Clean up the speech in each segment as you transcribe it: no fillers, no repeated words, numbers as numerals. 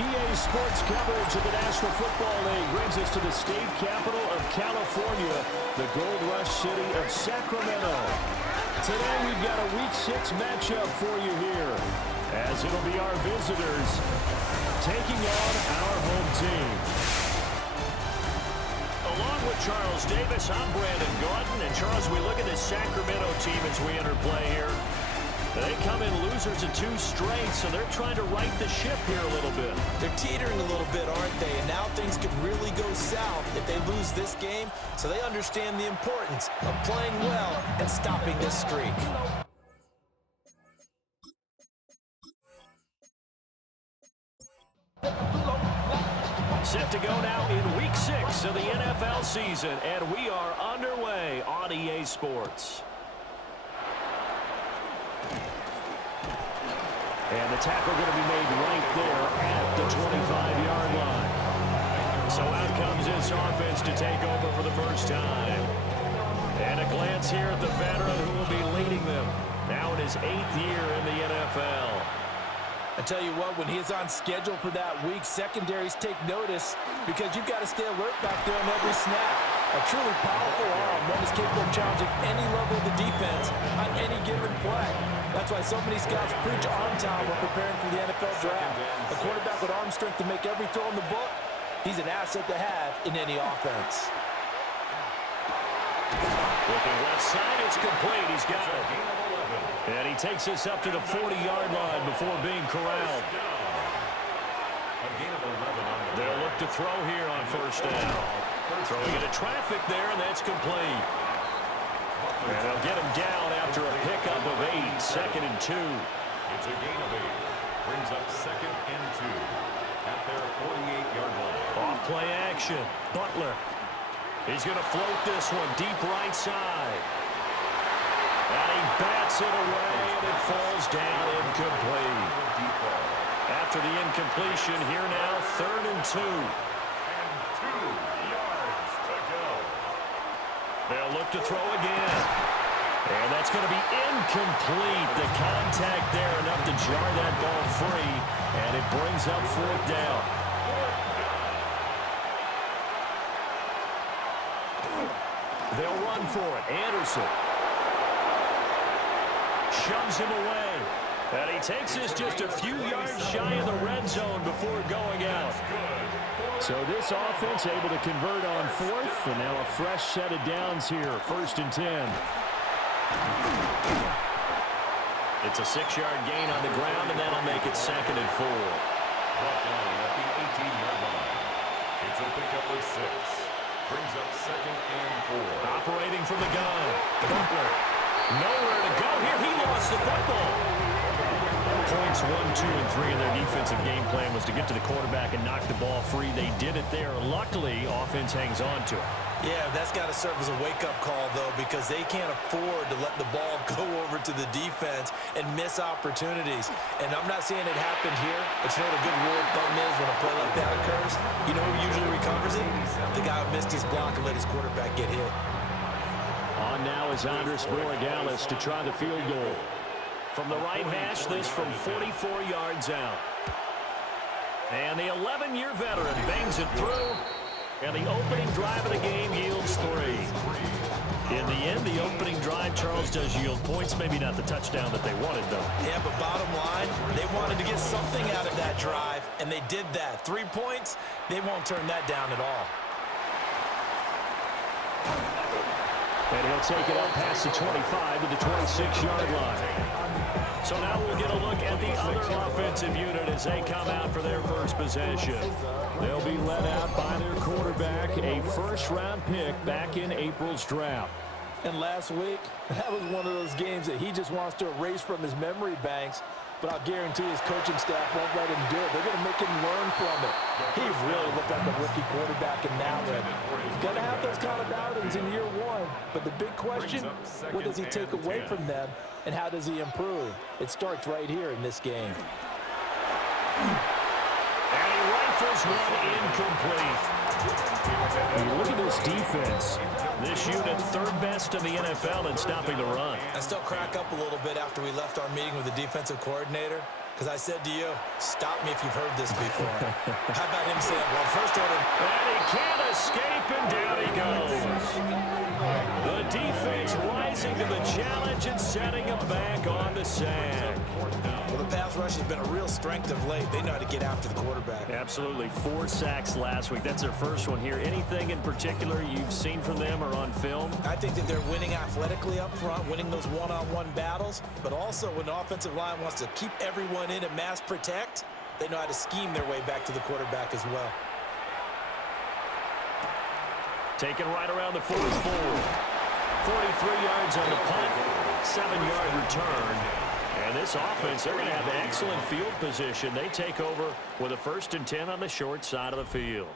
EA Sports coverage of the National Football League brings us to the state capital of California, the gold rush city of Sacramento. Today we've got a Week 6 matchup for you here, as it'll be our visitors taking on our home team. Along with Charles Davis, I'm Brandon Gaudin. And Charles, we look at this Sacramento team as we enter play here. They come in losers of 2 straight, so they're trying to right the ship here a little bit. They're teetering a little bit, aren't they? And now things could really go south if they lose this game, so they understand the importance of playing well and stopping this streak. Set to go now in Week 6 of the NFL season, and we are underway on EA Sports. And the tackle going to be made right there at the 25-yard line. So out comes this offense to take over for the first time. And a glance here at the veteran who will be leading them now in his 8th year in the NFL. I tell you what, when he's on schedule for that week, secondaries take notice because you've got to stay alert back there on every snap. A truly powerful arm, one is capable of challenging any level of the defense on any given play. That's why so many scouts preach arm time when preparing for the NFL draft. A quarterback with arm strength to make every throw in the book, he's an asset to have in any offense. Looking left side, it's complete. He's got it. And he takes us up to the 40-yard line before being corralled. They'll look to throw here on first down. Throwing into traffic there, and that's complete. And they'll get him down after a pickup of 8, 2nd and 2. It's a gain of 8. Brings up 2nd and 2 at their 48-yard line. Off play action. Butler. He's going to float this one deep right side. And he bats it away, and it falls down incomplete. After the incompletion, here now, 3rd and 2. They'll look to throw again. And that's going to be incomplete. The contact there enough to jar that ball free. And it brings up 4th down. They'll run for it. Anderson shoves him away. And he takes us just a few yards shy of the red zone before going out. So this offense able to convert on 4th, and now a fresh set of downs here, 1st and 10. It's a 6-yard gain on the ground, and that'll make it 2nd and 4. Brought down at the 18-yard line. It's a pickup of 6. Brings up 2nd and 4. Operating from the gun. Butler. Nowhere to go here. He lost the football. Points 1, 2, and 3 in their defensive game plan was to get to the quarterback and knock the ball free. They did it there. Luckily, offense hangs on to it. Yeah, that's got to serve as a wake-up call, though, because they can't afford to let the ball go over to the defense and miss opportunities. And I'm not saying it happened here, but you know what a good rule of thumb is when a play like that occurs? You know who usually recovers it? The guy who missed his block and let his quarterback get hit. On now is Andres Borregales to try the field goal. From the right hash, this from 44 yards out. And the 11-year veteran bangs it through. And the opening drive of the game yields 3. In the end, the opening drive, Charles, does yield points. Maybe not the touchdown that they wanted, though. Yeah, but bottom line, they wanted to get something out of that drive, and they did that. 3 points, they won't turn that down at all. And he'll take it up past the 25 to the 26-yard line. So now we'll get a look at the other offensive unit as they come out for their first possession. They'll be led out by their quarterback, a first-round pick back in April's draft. And last week, that was one of those games that he just wants to erase from his memory banks. But I'll guarantee his coaching staff won't let him do it. They're going to make him learn from it. He really looked like a rookie quarterback in that one. He's going to have those kind of outings in year 1. But the big question, what does he take away from them, and how does he improve? It starts right here in this game. And he rifles one incomplete. Look at this defense. This unit, 3rd best in the NFL in stopping the run. I still crack up a little bit after we left our meeting with the defensive coordinator, Because I said to you, stop me if you've heard this before. How about him saying, well, first order. And he can't escape, and down he goes. The defense rising to the challenge and setting him back on the sack. Well, the pass rush has been a real strength of late. They know how to get after the quarterback. Absolutely. 4 sacks last week. That's their first one here. Anything in particular you've seen from them or on film? I think that they're winning athletically up front, winning those one-on-one battles, but also when the offensive line wants to keep everyone in and mass protect, they know how to scheme their way back to the quarterback as well. Taken right around the 44. 43 yards on the punt, 7-yard return. And this offense, they're going to have excellent field position. They take over with a 1st and 10 on the short side of the field.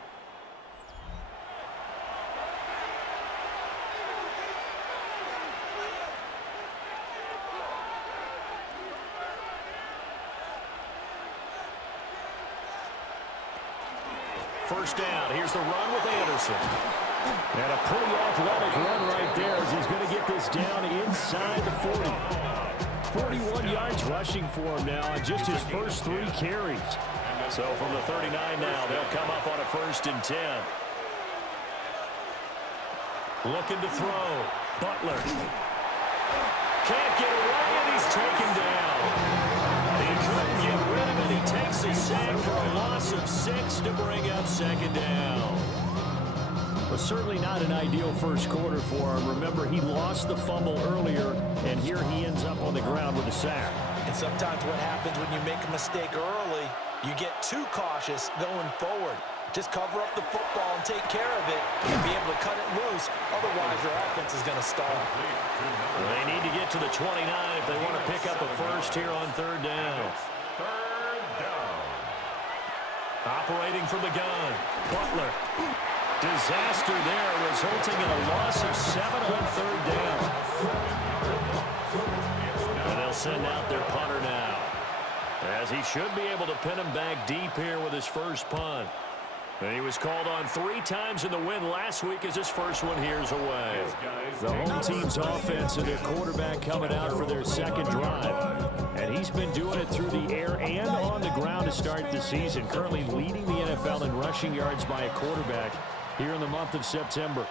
First down. Here's the run with Anderson. And a pretty athletic run right there as he's going to get this down inside the 40. 41 yards rushing for him now on just his first 3 carries. So from the 39 now, they'll come up on a 1st and 10. Looking to throw. Butler. Can't get away, and he's taken down. He couldn't get rid of it. He takes a sack for a loss of 6 to bring up 2nd down. Well, certainly not an ideal first quarter for him. Remember, he lost the fumble earlier, and here he ends up on the ground with a sack. And sometimes what happens when you make a mistake early, you get too cautious going forward. Just cover up the football and take care of it and be able to cut it loose. Otherwise, your offense is going to stall. Well, they need to get to the 29 if they want to pick up a first here on 3rd down. 3rd down. Operating from the gun. Butler. Disaster there, resulting in a loss of 7 on 3rd down. And they'll send out their punter now, as he should be able to pin him back deep here with his first punt. And he was called on 3 times in the win last week as his first one here's away. The home team's offense and their quarterback coming out for their 2nd drive. And he's been doing it through the air and on the ground to start the season, currently leading the NFL in rushing yards by a quarterback here in the month of September.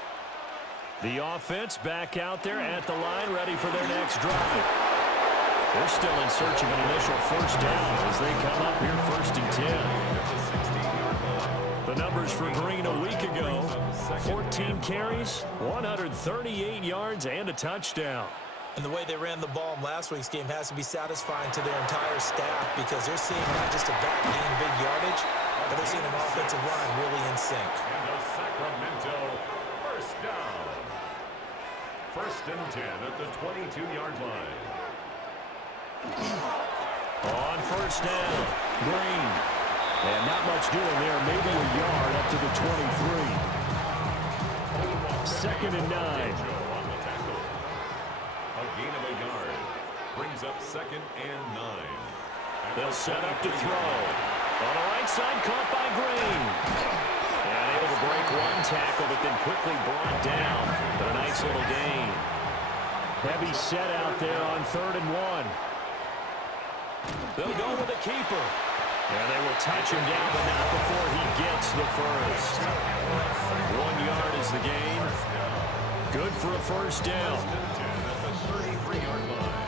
The offense back out there at the line, ready for their next drive. They're still in search of an initial 1st down as they come up here 1st and 10. The numbers for Green a week ago, 14 carries, 138 yards, and a touchdown. And the way they ran the ball in last week's game has to be satisfying to their entire staff because they're seeing not just a back gain big yardage, but they're seeing an offensive line really in sync. And the Sacramento 1st down. 1st and 10 at the 22-yard line. On 1st down, Green. And not much doing there, maybe a yard up to the 23. 2nd and 9. A gain of a yard. Brings up 2nd and 9. They'll set up to throw. On the right side, caught by Green. And able to break 1 tackle, but then quickly brought down. But a nice little gain. Heavy set out there on 3rd and 1. They'll go with a keeper. And they will touch him down, but not before he gets the first. 1 yard is the gain. Good for a 1st down. At the 33-yard line.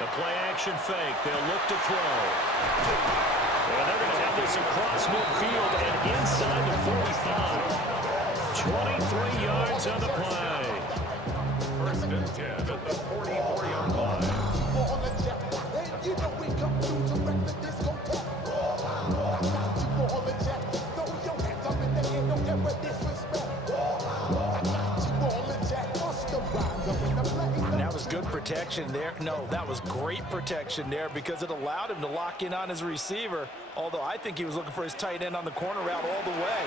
The play-action fake. They'll look to throw. And they're going to have this across midfield and inside the 45. 23 yards on the play. 1st and 10 at the 44-yard line. That was good protection there. No, that was great protection there because it allowed him to lock in on his receiver, although I think he was looking for his tight end on the corner route all the way.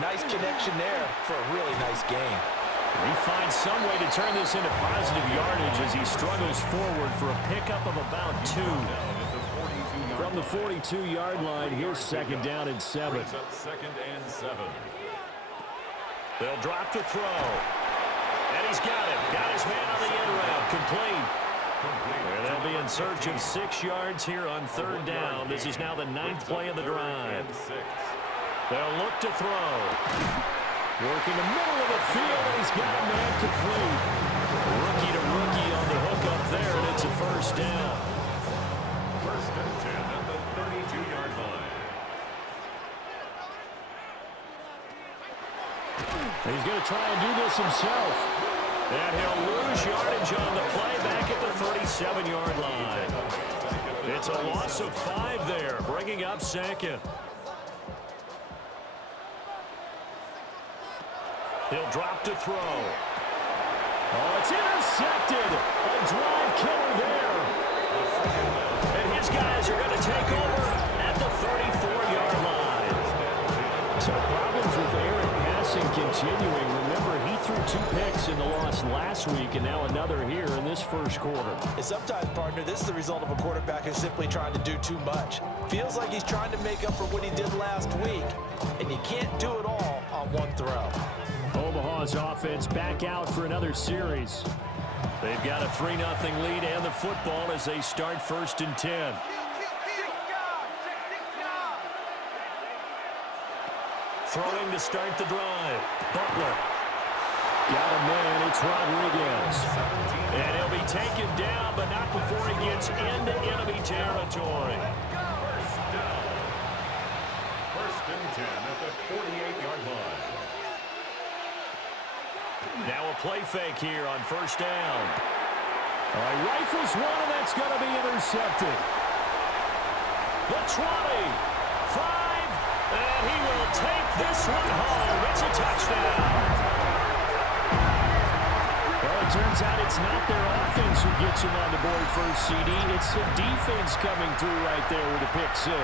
Nice connection there for a really nice game. He finds some way to turn this into positive yardage as he struggles forward for a pickup of about 2. From the 42-yard line, here's 2nd down and 7. Brings up 2nd and 7. They'll drop to throw. And he's got it. Got his man on the end route. Complete. And they'll be in search of 6 yards here on third down. This is now the 9th play of the drive. They'll look to throw. Working the middle of the field, and he's got a man complete. Rookie to rookie on the hook up there, and it's a first down. First and 10 at the 32-yard line. He's going to try and do this himself. And he'll lose yardage on the play back at the 37-yard line. It's a loss of 5 there, bringing up second. He'll drop to throw. Oh, it's intercepted. A drive killer there. And his guys are going to take over at the 34-yard line. So problems with Aaron passing continuing. Remember, he threw 2 picks in the loss last week, and now another here in this first quarter. And sometimes, partner, this is the result of a quarterback who's simply trying to do too much. Feels like he's trying to make up for what he did last week, and you can't do it all on one throw. Omaha's offense back out for another series. They've got a 3-0 lead and the football as they start first and 10. Throwing to start the drive. Butler. Got a man. It's Rodriguez. And he'll be taken down, but not before he gets into enemy territory. First and 10 at the 48-yard line. Now a play fake here on first down. All right, rifles one, and that's going to be intercepted. The 20, 5, and he will take this one home. It's a touchdown. Well, it turns out it's not their offense who gets him on the board first, CD. It's the defense coming through right there with a pick 6.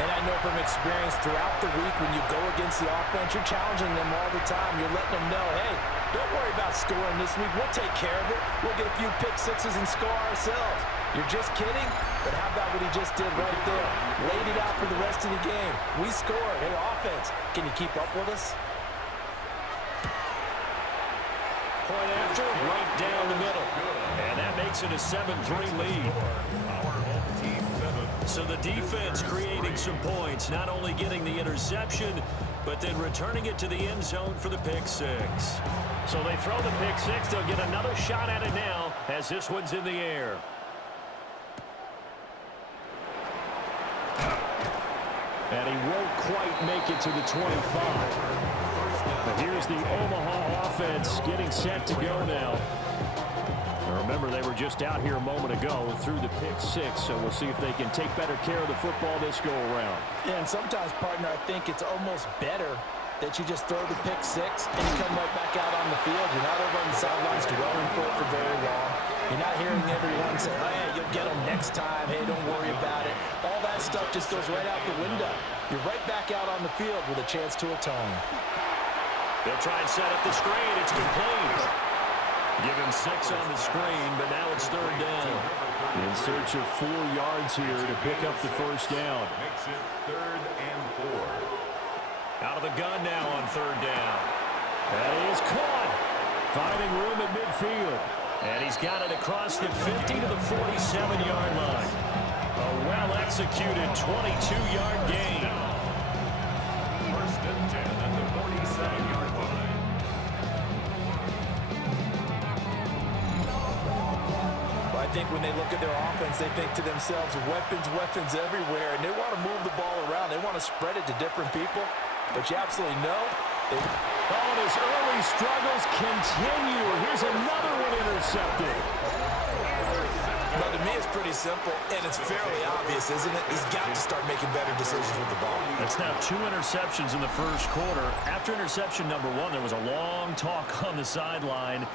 And I know from experience throughout the week when you go against the offense, you're challenging them all the time. You're letting them know, hey, don't worry about scoring this week. We'll take care of it. We'll get a few pick 6s and score ourselves. You're just kidding? But how about what he just did right there? Laid it out for the rest of the game. We scored. Hey, offense, can you keep up with us? Point after, right down the middle. And that makes it a 7-3 lead. So the defense creating some points, not only getting the interception, but then returning it to the end zone for the pick 6. So they throw the pick 6. They'll get another shot at it now as this one's in the air. And he won't quite make it to the 25. But here's the Omaha offense getting set to go now. Now remember, they were just out here a moment ago through the pick 6, so we'll see if they can take better care of the football this go-around. Yeah, and sometimes, partner, I think it's almost better that you just throw the pick 6 and you come right back out on the field. You're not over on the sidelines dwelling for it for very long. You're not hearing everyone say, oh, yeah, you'll get them next time. Hey, don't worry about it. All that stuff just goes right out the window. You're right back out on the field with a chance to atone. They'll try and set up the screen. It's complete. Give him 6 on the screen, but now it's third down. In search of 4 yards here to pick up the first down. Makes it 3rd and 4. Out of the gun now on third down. That is caught. Finding room at midfield. And he's got it across the 50 to the 47-yard line. A well-executed 22-yard gain. First and 10 at the 47-yard line. Well, I think when they look at their offense, they think to themselves, weapons everywhere, and they want to move the ball around. They want to spread it to different people. But you absolutely know. And his early struggles continue. Here's another one intercepted. But to me, it's pretty simple, and it's fairly obvious, isn't it? He's got to start making better decisions with the ball. That's now 2 interceptions in the first quarter. After interception number 1, there was a long talk on the sideline,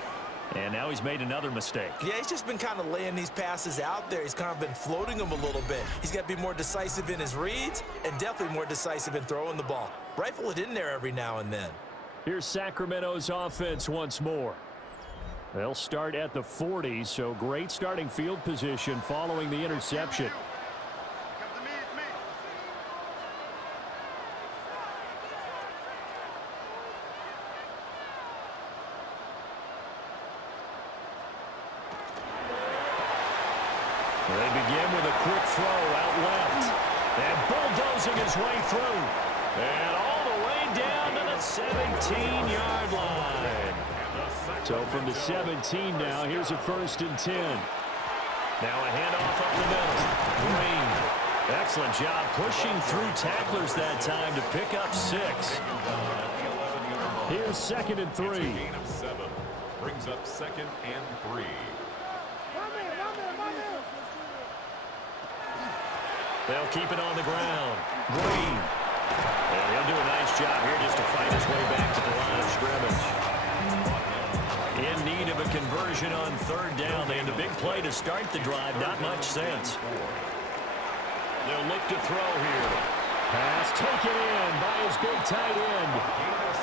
and now he's made another mistake. Yeah, he's just been kind of laying these passes out there. He's kind of been floating them a little bit. He's got to be more decisive in his reads and definitely more decisive in throwing the ball. Rifle it in there every now and then. Here's Sacramento's offense once more. They'll start at the 40, so great starting field position following the interception. They begin with a quick throw out left. And bulldozing his way through. And all the way down to the 17-yard line. So from the 17 now, here's a 1st and 10. Now a handoff up the middle. Green. Excellent job pushing through tacklers that time to pick up 6. Here's 2nd and 3. Gain of 7. Brings up 2nd and 3. They'll keep it on the ground. Green. And he'll do a nice job here just to fight his way back to the line of scrimmage. In need of a conversion on 3rd down. They had a big play to start the drive. Not much sense. They'll look to throw here. Pass taken in by his big tight end.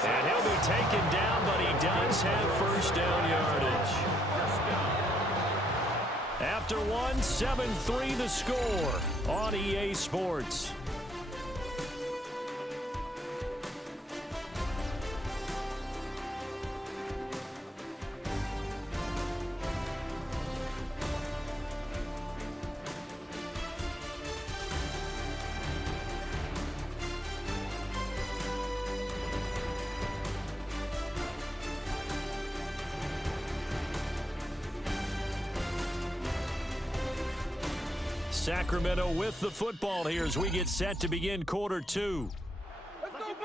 And he'll be taken down, but he does have 1st down yardage. After 1, 7-3 the score on EA Sports. Sacramento with the football here as we get set to begin quarter 2.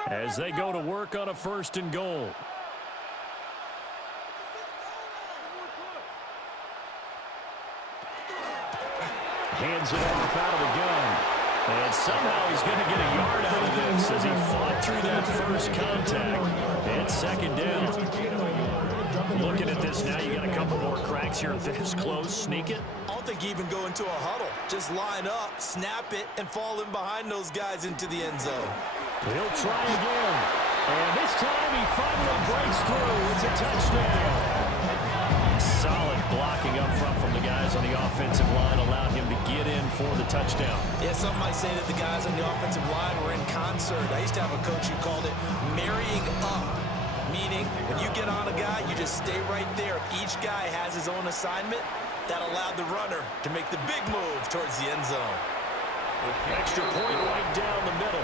As they go to work on a 1st and goal. Hands it off out of the gun. And somehow he's going to get a yard out of this as he fought through that first contact. And 2nd down. Looking at this now, you got a couple more cracks here this close. Sneak it. I don't think even go into a huddle. Just line up, snap it, and fall in behind those guys into the end zone. He'll try again. And this time he finally breaks through. It's a touchdown. Solid blocking up front from the guys on the offensive line allowed him to get in for the touchdown. Yeah, some might say that the guys on the offensive line were in concert. I used to have a coach who called it marrying up. Meaning, when you get on a guy, you just stay right there. Each guy has his own assignment. That allowed the runner to make the big move towards the end zone. Extra point right down the middle.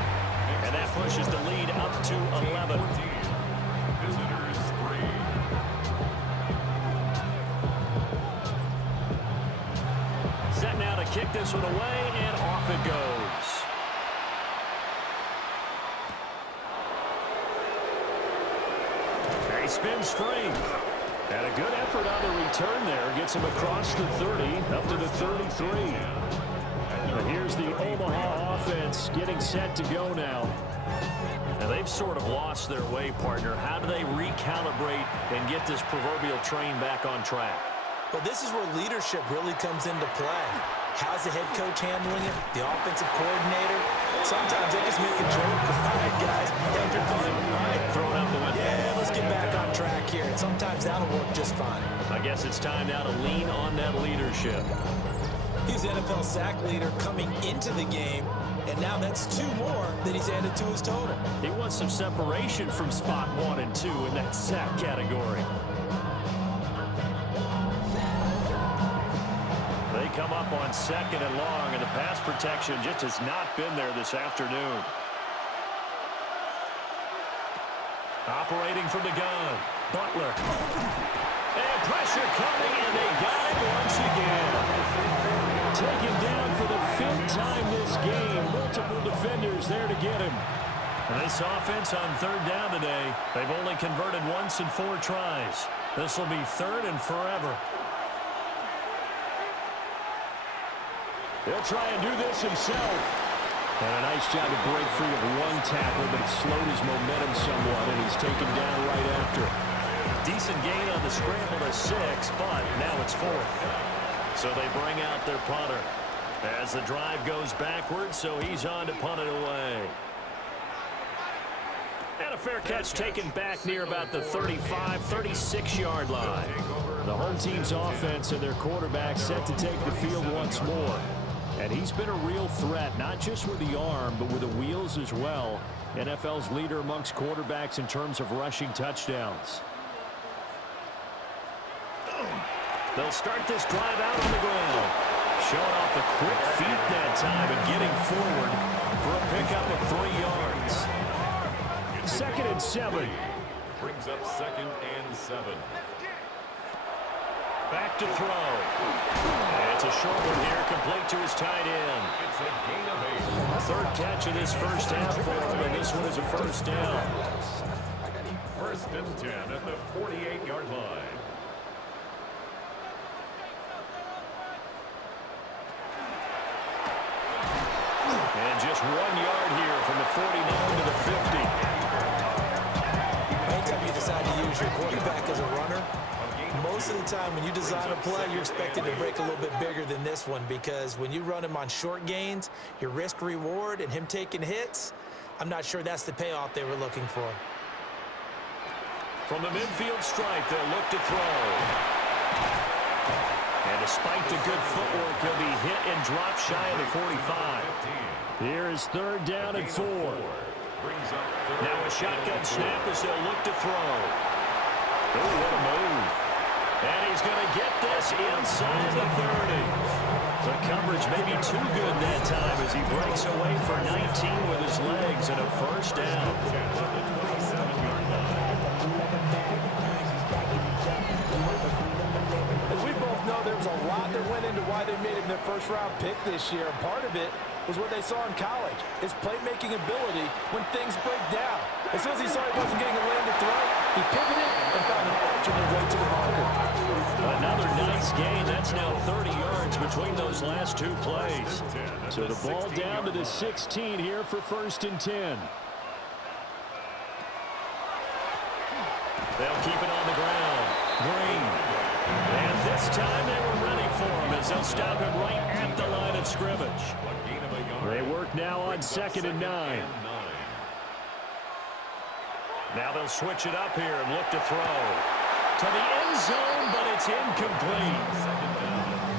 And that pushes the lead up to 11. Visitors 3. Set now to kick this one away, and off it goes. He spins free. And a good effort on the return there. Gets him across the 30, up to the 33. And here's the Omaha offense getting set to go now. Now they've sort of lost their way, partner. How do they recalibrate and get this proverbial train back on track? Well, this is where leadership really comes into play. How's the head coach handling it? The offensive coordinator? Sometimes they just make a joke. All right, guys, have your fun. All right, Throw it out the window. yeah, let's get back on track here. And sometimes that'll work just fine. I guess it's time now to lean on that leadership. He's the NFL sack leader coming into the game, and now that's 2 more that he's added to his total. He wants some separation from spot 1 and 2 in that sack category. They come up on 2nd and long, and the pass protection just has not been there this afternoon. Operating from the gun, Butler. And pressure coming, and they got it once again. Taken down for the 5th time this game. Multiple defenders there to get him. And this offense on 3rd down today, they've only converted once in 4 tries. This will be 3rd and forever. He'll try and do this himself. And a nice job to break free of 1 tackle, but it slowed his momentum somewhat, and he's taken down right after. Decent gain on the scramble to 6, but now it's 4th. So they bring out their punter as the drive goes backwards, so he's on to punt it away. And a fair catch taken back near about the 35, 36-yard line. The home team's offense and their quarterback set to take the field once more. And he's been a real threat, not just with the arm, but with the wheels as well. NFL's leader amongst quarterbacks in terms of rushing touchdowns. They'll start this drive out on the ground. Showing off the quick feet that time and getting forward for a pickup of 3 yards. 2nd and 7. Brings up 2nd and 7. Back to throw. And it's a short one here, complete to his tight end. It's a gain of 8. Third catch of this first half for him, and this one is a first down. 1st and 10 at the 48-yard line. And just 1 yard here from the 49 to the 50. Anytime you decide to use your quarterback as a runner, most of the time when you design a play, you're expected to break a little bit bigger than this one, because when you run him on short gains, your risk reward and him taking hits, I'm not sure that's the payoff they were looking for. From the midfield stripe, they'll look to throw. And despite the good footwork, he'll be hit and drop shy of the 45. Here is 3rd down and 4. Now a shotgun snap as they'll look to throw. Oh, what a move. And he's going to get this inside the 30. The coverage may be too good that time as he breaks away for 19 with his legs and a first down. As we both know, there was a lot that went into why they made him their first-round pick this year. And part of it was what they saw in college, his playmaking ability when things break down. As soon as he saw he wasn't getting a lane to throw, he pivoted and found an alternate way to the marker. Another nice gain. That's now 30 yards between those last 2 plays. So the ball down to the 16 here for 1st and 10. They'll keep it on the ground. Green. And this time they were ready for him as they'll stop him right at the line of scrimmage. They work now on 2nd and 9. Now they'll switch it up here and look to throw. To the end zone, but it's incomplete.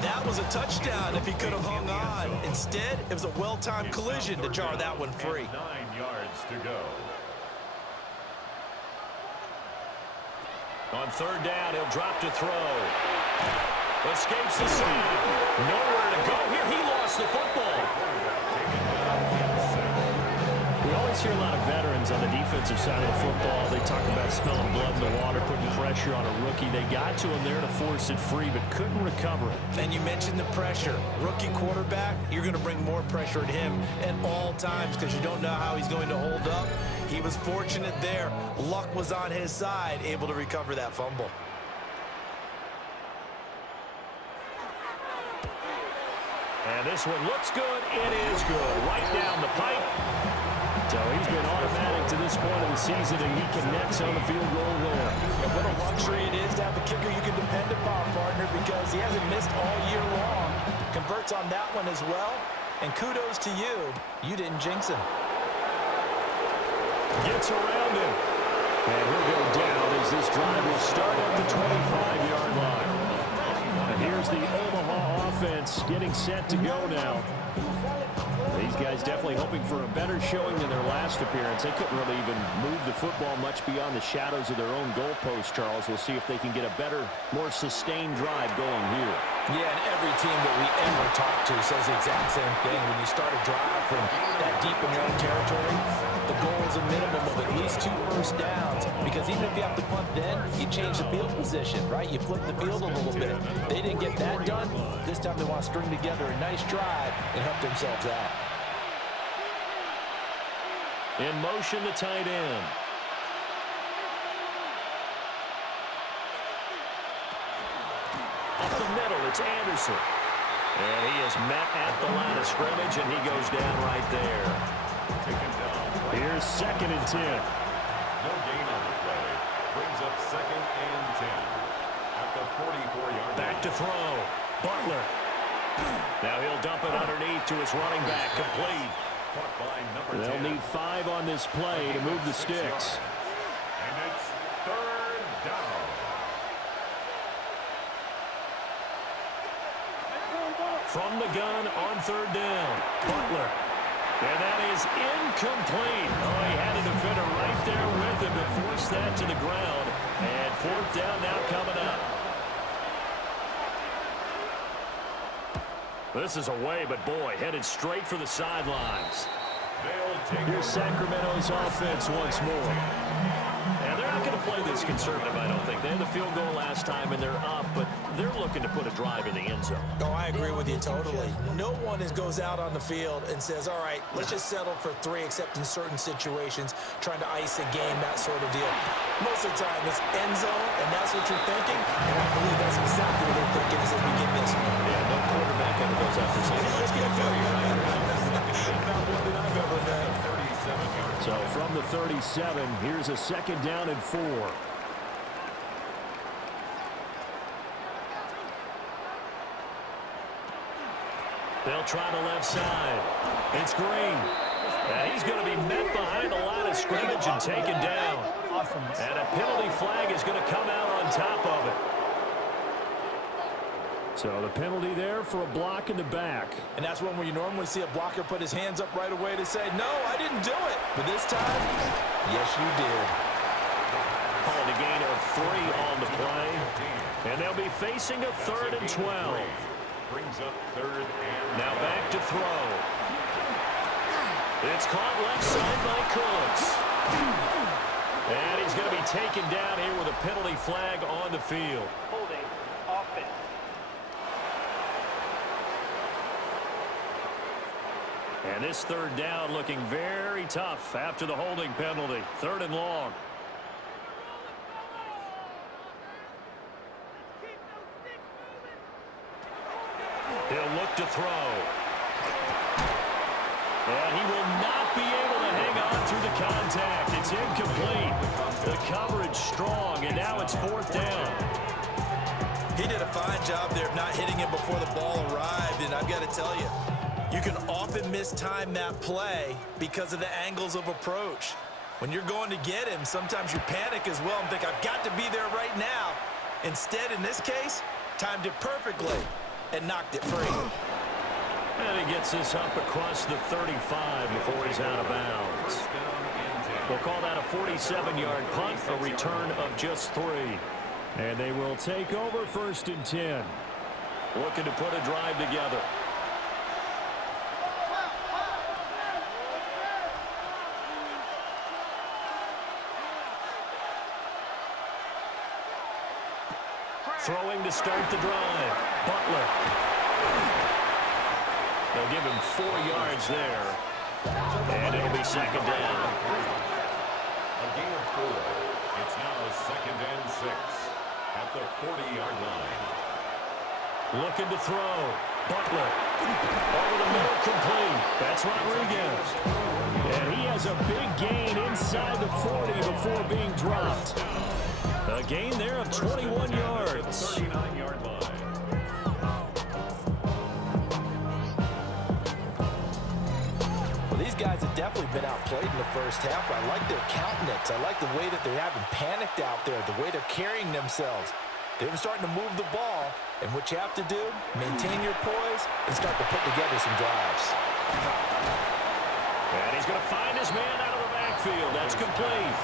That was a touchdown if he could have hung on. Instead, it was a well-timed collision to jar that one free. 9 yards to go. On 3rd down, he'll drop to throw. Escapes the sack. Nowhere to go here. He lost the football. We always hear a lot of veterans on the defensive side of the football. They talk about smelling blood in the water, putting pressure on a rookie. They got to him there to force it free, but couldn't recover it. And you mentioned the pressure. Rookie quarterback, you're going to bring more pressure at him at all times because you don't know how he's going to hold up. He was fortunate there. Luck was on his side, able to recover that fumble. And this one looks good. It is good. Right down the pipe. So he's been automatic to this point of the season, and he connects on the field goal there. And what a luxury it is to have a kicker you can depend upon, partner, because he hasn't missed all year long. Converts on that one as well. And kudos to you. You didn't jinx him. Gets around him. And he'll go down as this drive will start at the 25-yard line. And here's the Omaha offense getting set to go now. These guys definitely hoping for a better showing than their last appearance. They couldn't really even move the football much beyond the shadows of their own goalpost, Charles. We'll see if they can get a better, more sustained drive going here. Yeah, and every team that we ever talk to says the exact same thing. When you start a drive from that deep in your own territory, the goal is a minimum of at least 2 first downs, because even if you have to punt then, you change the field position, right? You flip the field a little bit. They didn't get that done. This time they want to string together a nice drive and help themselves out. In motion, the tight end. Up the middle, it's Anderson. And he is met at the line of scrimmage, and he goes down right there. Here's 2nd and 10. No gain on the play. Brings up 2nd and 10. At the 44-yard line. Back to throw. Butler. Now he'll dump it underneath to his running back, complete. Caught by number 10. They'll need 5 on this play to move the sticks. And it's 3rd down. From the gun on 3rd down. Butler. And that is incomplete. Oh, he had a defender right there with him to force that to the ground. And 4th down now coming up. This is away, but boy, headed straight for the sidelines. They'll take Here's Sacramento's offense once more. And they're not going to play this conservative, I don't think. They had the field goal last time, and they're up, but they're looking to put a drive in the end zone. Oh, I agree with you totally. No one goes out on the field and says, all right, let's just settle for 3, except in certain situations, trying to ice a game, that sort of deal. Most of the time, it's end zone, and that's what you're thinking, and I believe that's exactly what they're thinking as we get this one. Yeah, no quarterback ever goes out for saying, let's get a failure. Not one that I've ever met. So from the 37, here's a 2nd down and 4. They'll try the left side. It's Green. And he's going to be met behind the line of scrimmage and taken down. And a penalty flag is going to come out on top of it. So the penalty there for a block in the back. And that's one where you normally see a blocker put his hands up right away to say, no, I didn't do it. But this time, yes, you did. Called a gain of 3 on the play. And they'll be facing a 3rd and 12. Brings up 3rd and now back to throw. It's caught left side by Krulitz. And he's going to be taken down here with a penalty flag on the field. Holding offense. And this 3rd down looking very tough after the holding penalty. 3rd and long. He'll look to throw. And he will not be able to hang on through the contact. It's incomplete. The coverage strong, and now it's 4th down. He did a fine job there of not hitting him before the ball arrived, and I've got to tell you, you can often mistime that play because of the angles of approach. When you're going to get him, sometimes you panic as well and think, I've got to be there right now. Instead, in this case, timed it perfectly and knocked it free. And he gets this up across the 35 before he's out of bounds. We'll call that a 47-yard punt, a return of just 3. And they will take over 1st and 10. Looking to put a drive together. Throwing to start the drive. Butler. They'll give him 4 yards there. And it'll be 2nd down. a gain of 4. It's now 2nd and 6 at the 40-yard line. Looking to throw. Butler. Over the middle, complete. That's Rodriguez. And he has a big gain inside the 40 before being dropped. A gain there of 21 yards. 39-yard line. Well, these guys have definitely been outplayed in the first half, but I like their countenance. I like the way that they haven't panicked out there, the way they're carrying themselves. They're starting to move the ball, and what you have to do, maintain your poise and start to put together some drives. And he's going to find his man out of the backfield. That's complete.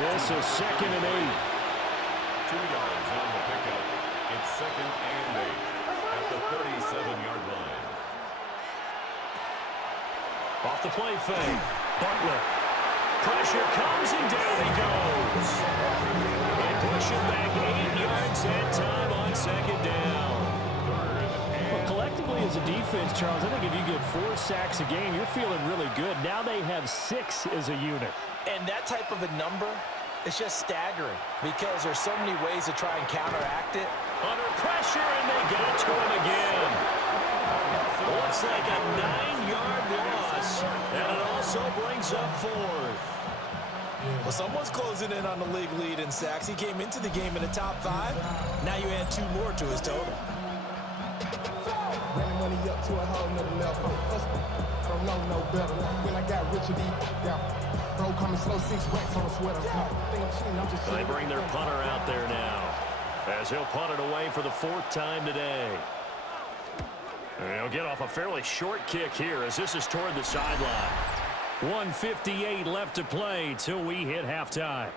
This is 2nd and 8. 2 yards on the pickup. It's 2nd and 8 at the 37-yard line. Off the play fake. Butler. Pressure comes and down he goes. They push him back 8 yards that time on 2nd down. Well, collectively as a defense, Charles, I think if you get 4 sacks a game, you're feeling really good. Now they have 6 as a unit. And that type of a number is just staggering because there's so many ways to try and counteract it. Under pressure, and they get it to him again. Looks like a 9-yard loss, and it also brings up 4th. Well, someone's closing in on the league lead in sacks. He came into the game in the top 5. Now you add 2 more to his total. Running money up to a whole nother level. I don't know no better. When I got Richard E. Yeah. Bro coming slow, 6 racks on a sweater. Think I'm cheating, I'm just They bring their punter out there now, as he'll punt it away for the 4th time today. And he'll get off a fairly short kick here as this is toward the sideline. 1:58 left to play till we hit halftime.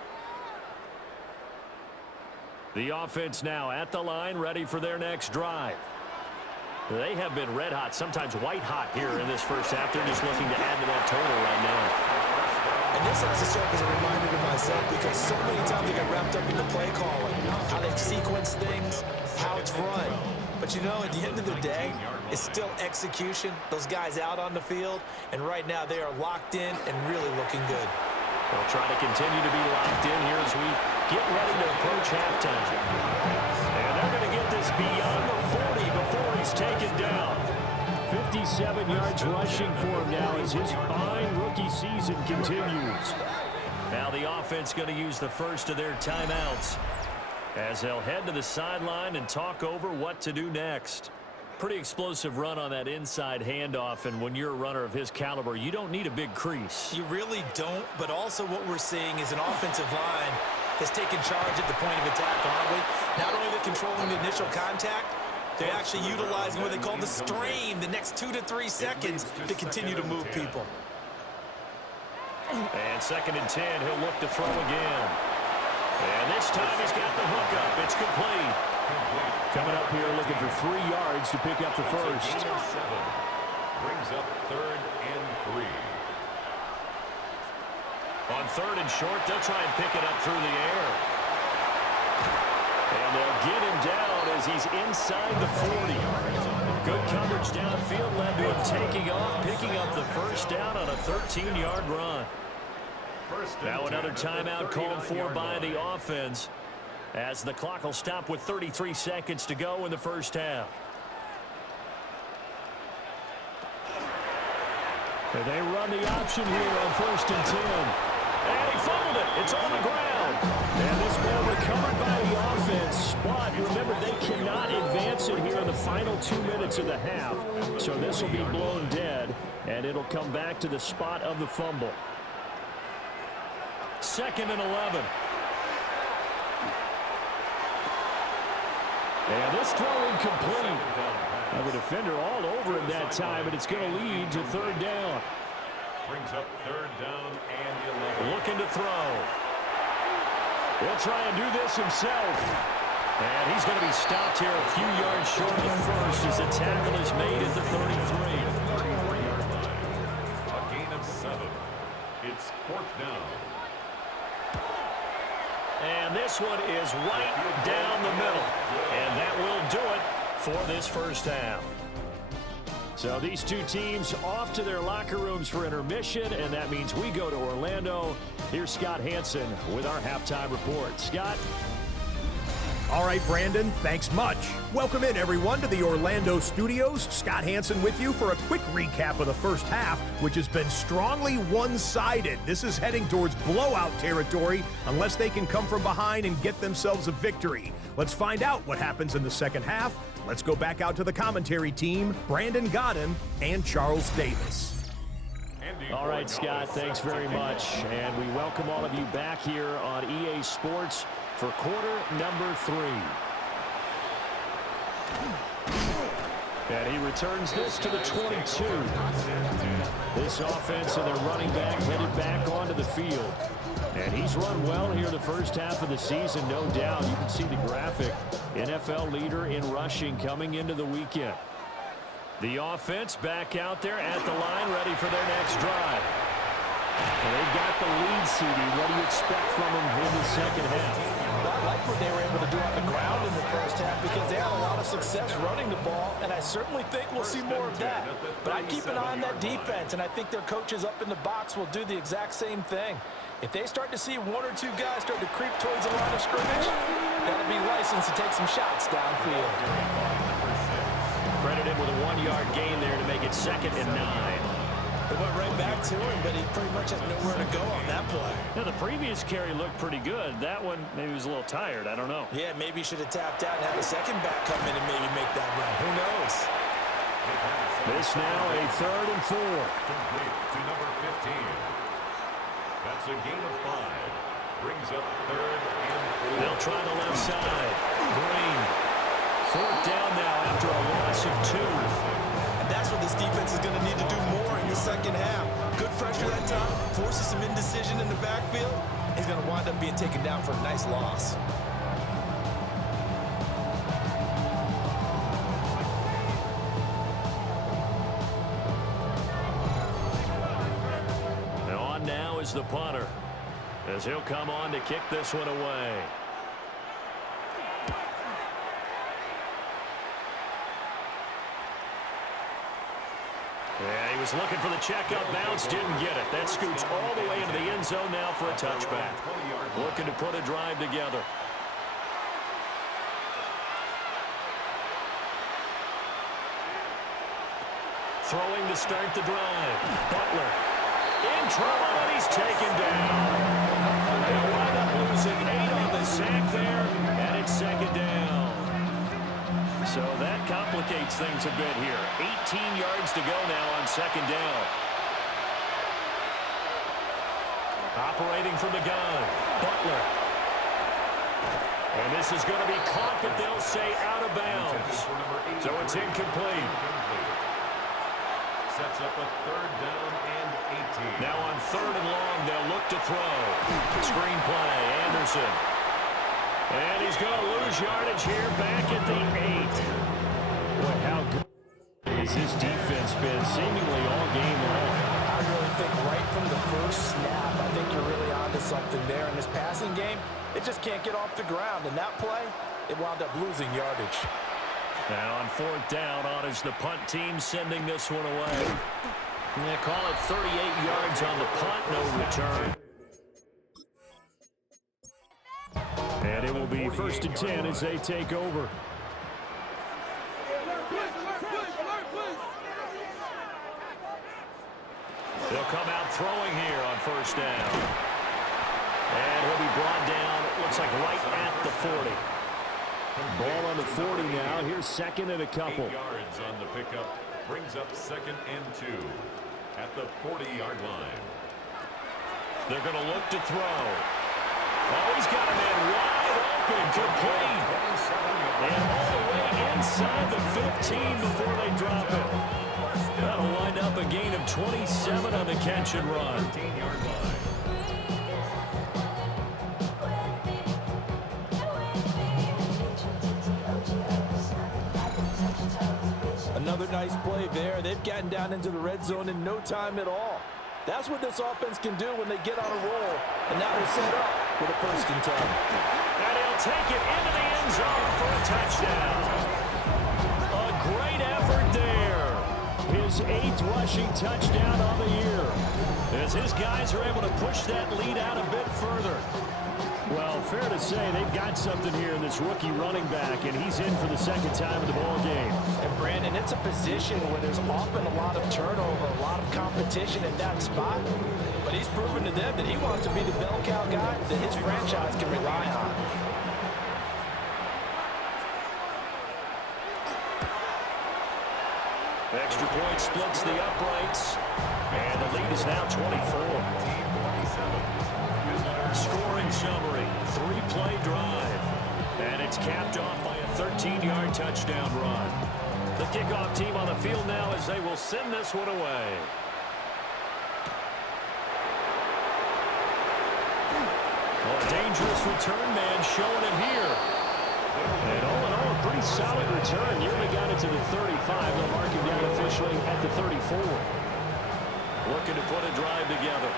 The offense now at the line, ready for their next drive. They have been red hot, sometimes white hot here in this first half. They're just looking to add to that total right now. And this has to serve as a reminder to myself because so many times they get wrapped up in the play calling, how they sequence things, how it's run. But you know, at the end of the day, it's still execution. Those guys out on the field, and right now they are locked in and really looking good. They'll try to continue to be locked in here as we get ready to approach halftime. And they're going to get this beyond the 40 before he's taken down. 57 yards rushing for him now as his fine rookie season continues. Now the offense going to use the first of their timeouts as they'll head to the sideline and talk over what to do next. Pretty explosive run on that inside handoff, and when you're a runner of his caliber, you don't need a big crease. You really don't, but also what we're seeing is an offensive line that's taking charge at the point of attack, aren't we? Not only they're controlling the initial contact, they're actually utilizing what they call the strain, the next 2 to 3 seconds to continue to move people. And 2nd and 10, he'll look to throw again. And this time he's got the hookup. It's complete. Coming up here looking for 3 yards to pick up the first. Brings up 3rd and 3. On 3rd and short, they'll try and pick it up through the air. And they'll get him down as he's inside the 40. Good coverage downfield led to him taking off, picking up the first down on a 13-yard run. Now another timeout called for by the offense as the clock will stop with 33 seconds to go in the first half. And they run the option here on 1st and 10. And he fumbled it. It's on the ground. And this ball recovered by the offense. But remember, they cannot advance it here in the final 2 minutes of the half. So this will be blown dead, and it'll come back to the spot of the fumble. 2nd and 11. And this throw incomplete. Now the defender all over him that time, and it's going to lead to 3rd down. Brings up 3rd down and 11. Looking to throw. He'll try and do this himself. And he's going to be stopped here a few yards short of the first as the tackle is made at the 33. A gain of 7. It's 4th down. And this one is right down the middle. And that will do it for this first half. So these two teams off to their locker rooms for intermission, and that means we go to Orlando. Here's Scott Hansen with our halftime report. Scott? All right, Brandon, thanks much. Welcome in, everyone, to the Orlando studios. Scott Hansen with you for a quick recap of the first half, which has been strongly one-sided. This is heading towards blowout territory unless they can come from behind and get themselves a victory. Let's find out what happens in the second half. Let's go back out to the commentary team, Brandon Godden and Charles Davis. All right, Scott, thanks very much. And we welcome all of you back here on EA Sports for quarter number 3. And he returns this to the 22. This offense and their running back headed back onto the field. And he's run well here the first half of the season, no doubt. You can see the graphic. NFL leader in rushing coming into the weekend. The offense back out there at the line, ready for their next drive. And they've got the lead, CD. What do you expect from them in the second half? I like what they were able to do on the ground in the first half because they had a lot of success running the ball, and I certainly think we'll see more of that. But I'd keep an eye on that defense, and I think their coaches up in the box will do the exact same thing. If they start to see 1 or 2 guys start to creep towards the line of scrimmage, that'll be licensed to take some shots downfield. Credited with a 1-yard gain there to make it 2nd and 9. They went right back to him, but he pretty much had nowhere to go on that play. Now, the previous carry looked pretty good. That one, maybe he was a little tired. I don't know. Yeah, maybe he should have tapped out and had a second back come in and maybe make that run. Who knows? This now a 3rd and 4. Complete to number 15. That's a gain of 5. Brings up 3rd and 4. They'll try the left side. Green. 4th down now after a loss of 2. And that's what this defense is going to need to do more in the second half. Good pressure that time, forces some indecision in the backfield. He's going to wind up being taken down for a nice loss. is the punter, as he'll come on to kick this one away. Yeah, he was looking for the checkup bounce, didn't get it. That scoots all the way into the end zone now for a touchback. Looking to put a drive together. Throwing to start the drive. Butler in trouble, and he's taken down. They'll wind up losing 8 on the sack there, and it's second down. So that complicates things a bit here. 18 yards to go now on second down. Operating from the gun, Butler. And this is going to be caught, but they'll say out of bounds. So it's incomplete. Sets up a third down and 18. Now on third and long, they'll look to throw. Screen play, Anderson. And he's going to lose yardage here back at the 8. Boy, how good has his defense been seemingly all game long? I really think right from the first snap, I think you're really onto something there. In this passing game, it just can't get off the ground. And that play, it wound up losing yardage. Now on fourth down, on is the punt team sending this one away. And they call it 38 yards on the punt, no return. And it will be first and 10 as they take over. They'll come out throwing here on first down. And he'll be brought down, it looks like right at the 40. Ball on the 40 now. Here's second and a couple. 8 yards on the pickup. Brings up second and 2 at the 40-yard line. They're going to look to throw. Oh, he's got a man wide open, complete. And all the way inside the 15 before they drop it. That'll wind up a gain of 27 on the catch and run. 15-yard line. Another nice play there. They've gotten down into the red zone in no time at all. That's what this offense can do when they get on a roll. And now they're set up with a first and 10. And he'll take it into the end zone for a touchdown. A great effort there. His 8th rushing touchdown on the year. As his guys are able to push that lead out a bit further. Well, fair to say they've got something here in this rookie running back, and he's in for the second time in the ball game. And Brandon, it's a position where there's often a lot of turnover, a lot of competition in that spot. But he's proven to them that he wants to be the bell cow guy that his franchise can rely on. Extra point splits the uprights. And the lead is now 24. Scoring summary, 3-play drive. And it's capped off by a 13-yard touchdown run. The kickoff team on the field now as they will send this one away. Oh, a dangerous return man showing it here. And all in all, a pretty solid return. Nearly got it to the 35. They'll mark him down officially at the 34. Looking to put a drive together.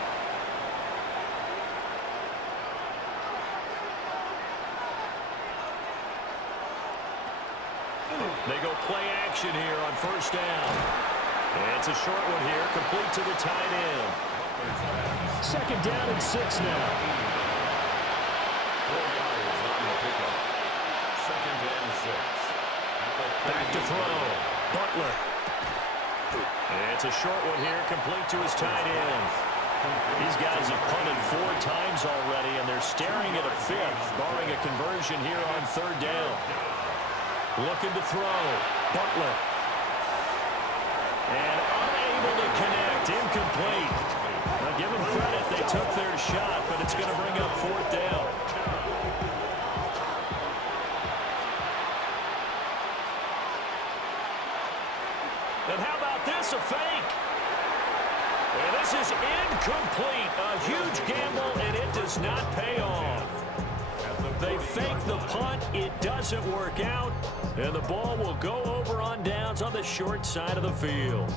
They go play action here on first down. And it's a short one here, complete to the tight end. Second down and 6 now. 4 yards on the pickup. Second and 6. Back to throw. Butler. And it's a short one here, complete to his tight end. These guys have punted 4 times already, and they're staring at a 5th, barring a conversion here on third down. Looking to throw. Butler. And unable to connect. Incomplete. Now give them credit. They took their shot, but it's going to bring up fourth down. And how about this? A fake. And this is incomplete. A huge gamble, and it does not pay off. They fake the punt. It doesn't work out. And the ball will go over on downs on the short side of the field.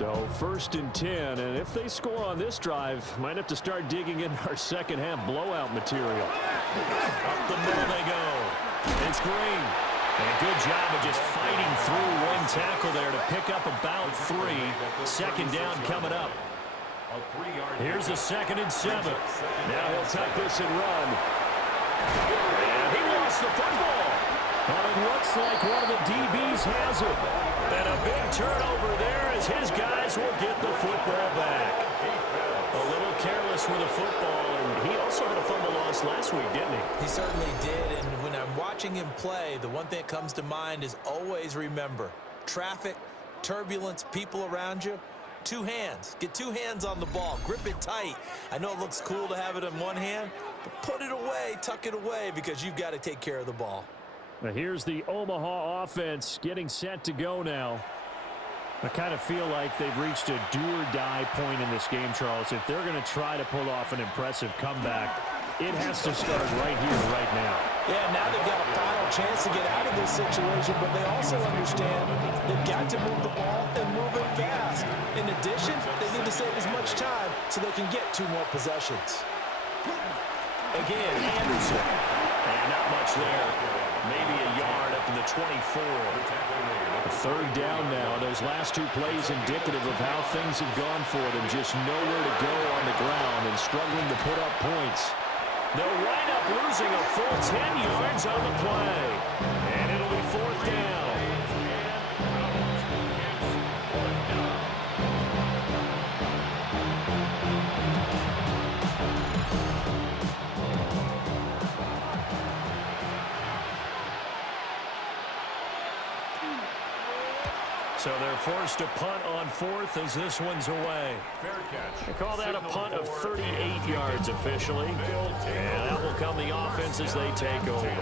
So 1st and 10, and if they score on this drive, might have to start digging in our second half blowout material. Up the middle they go. It's Green. And a good job of just fighting through one tackle there to pick up about 3. 2nd down coming up. Here's a 2nd and 7. Now he'll tuck this and run. And he lost the football. But it looks like one of the DBs has it. And a big turnover there as his guys will get the football back. A little careless with the football, and he also had a fumble loss last week, didn't he? He certainly did, and when I'm watching him play, the one thing that comes to mind is always remember, traffic, turbulence, people around you, 2 hands. Get 2 hands on the ball. Grip it tight. I know it looks cool to have it in one hand, but put it away, tuck it away, because you've got to take care of the ball. Now here's the Omaha offense getting set to go now. I kind of feel like they've reached a do-or-die point in this game, Charles. If they're going to try to pull off an impressive comeback, it has to start right here, right now. Yeah, now they've got a final chance to get out of this situation, but they also understand they've got to move the ball and move it fast. In addition, they need to save as much time so they can get 2 more possessions. Again, Anderson. And not much there. Maybe a yard up to the 24. 3rd down now. Those last 2 plays indicative of how things have gone for them. Just nowhere to go on the ground and struggling to put up points. They'll wind up losing a full 10 yards on the play. And it'll be 4th down. So they're forced to punt on 4th as this one's away. They call that a punt of 38 yards officially. And that will come the offense as they take over.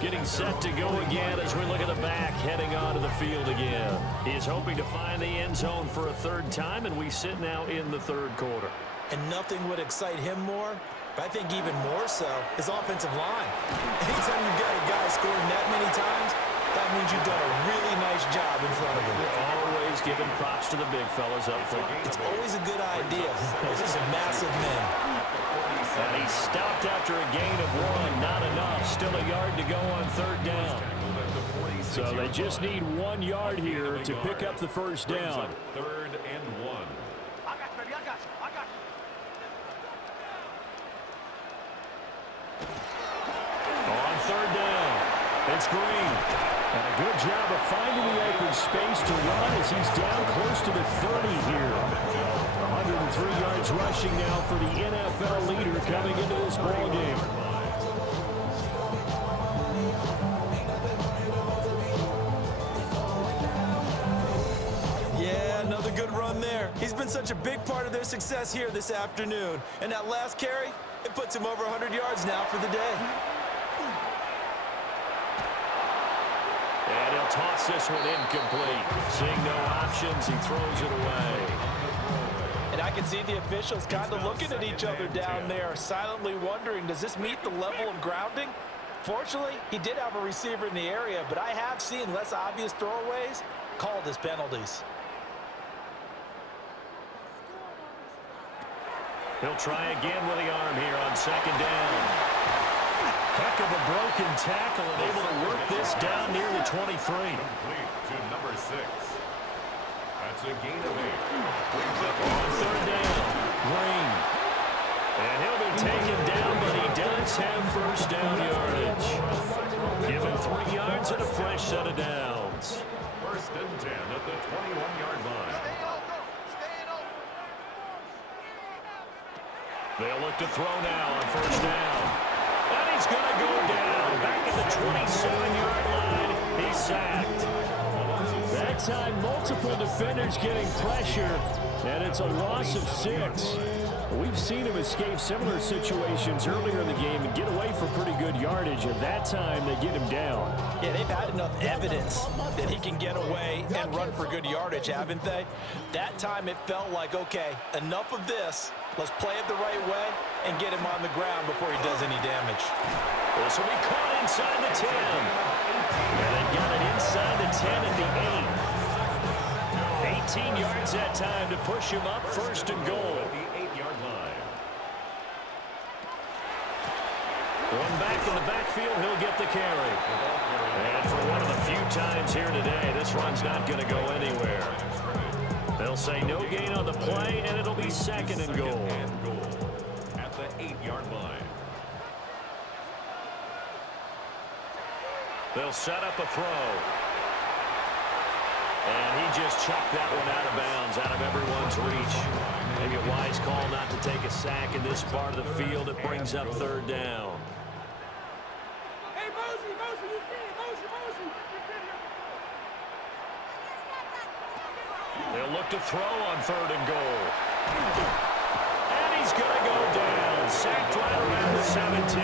Getting set to go again as we look at the back heading onto the field again. He's hoping to find the end zone for a 3rd time, and we sit now in the 3rd quarter. And nothing would excite him more, but I think even more so, his offensive line. Anytime you've got a guy scoring that many times, that means you've done a really nice job in front of him. We're always giving props to the big fellas up front. It's always a good idea. Those are some massive men. And he stopped after a gain of 1. Not enough. Still a yard to go on 3rd down. So they just need 1 yard here to pick up the 1st down. 3rd and 1. On 3rd down, it's Green. And a good job of finding the open space to run as he's down close to the 30 here. 103 yards rushing now for the NFL leader coming into this ball game. Yeah, another good run there. He's been such a big part of their success here this afternoon. And that last carry, it puts him over 100 yards now for the day. And he'll toss this one incomplete. Seeing no options, he throws it away. And I can see the officials kind of looking at each other down there, silently wondering, does this meet the level of grounding? Fortunately, he did have a receiver in the area, but I have seen less obvious throwaways called as penalties. He'll try again with the arm here on 2nd down. Heck of a broken tackle and able to work this down near the 23. Complete to number 6. That's a gain of 8. Brings up On 3rd down, Green. And he'll be taken down, but he does have 1st down yardage. Give him 3 yards and a fresh set of downs. 1st and 10 at the 21-yard line. They'll look to throw now on 1st down. And he's going to go down. Back at the 27-yard line. He's sacked. That time, multiple defenders getting pressure, and it's a loss of 6. We've seen him escape similar situations earlier in the game and get away for pretty good yardage, and that time they get him down. Yeah, they've had enough evidence that he can get away and run for good yardage, haven't they? That time it felt like, okay, enough of this. Let's play it the right way and get him on the ground before he does any damage. This will be caught inside the 10. And they got it inside the 10 at the 8. 18 yards that time to push him up 1st and goal. At the 8-yard line. One back in the backfield, he'll get the carry. And for one of the few times here today, this run's not going to go anywhere. They'll say no gain on the play, and it'll be 2nd and goal. At the 8-yard line. They'll set up a throw. And he just chucked that one out of bounds, out of everyone's reach. Maybe a wise call not to take a sack in this part of the field. It brings up 3rd down. They'll look to throw on 3rd and goal. And he's going to go down. Sacked right around the 17.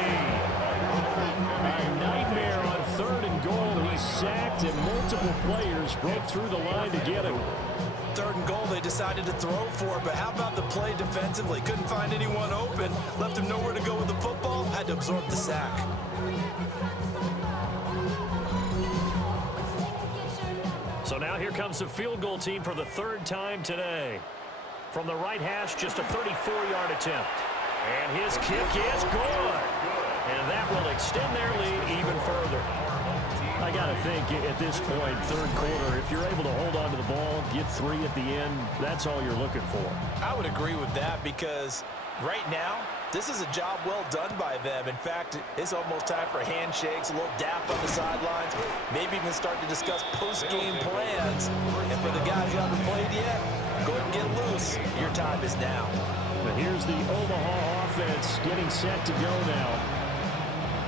A nightmare on 3rd and goal. He's sacked, and multiple players broke through the line to get him. 3rd and goal, they decided to throw for it, but how about the play defensively? Couldn't find anyone open, left him nowhere to go with the football, had to absorb the sack. So now here comes the field goal team for the 3rd time today. From the right hash, just a 34-yard attempt. And his kick is good. And that will extend their lead even further. I got to think at this point, 3rd quarter, if you're able to hold on to the ball, get 3 at the end, that's all you're looking for. I would agree with that because right now, this is a job well done by them. In fact, it's almost time for handshakes, a little dap on the sidelines, maybe even start to discuss post-game plans. And for the guys who haven't played yet, go ahead and get loose. Your time is now. But here's the Omaha offense getting set to go now.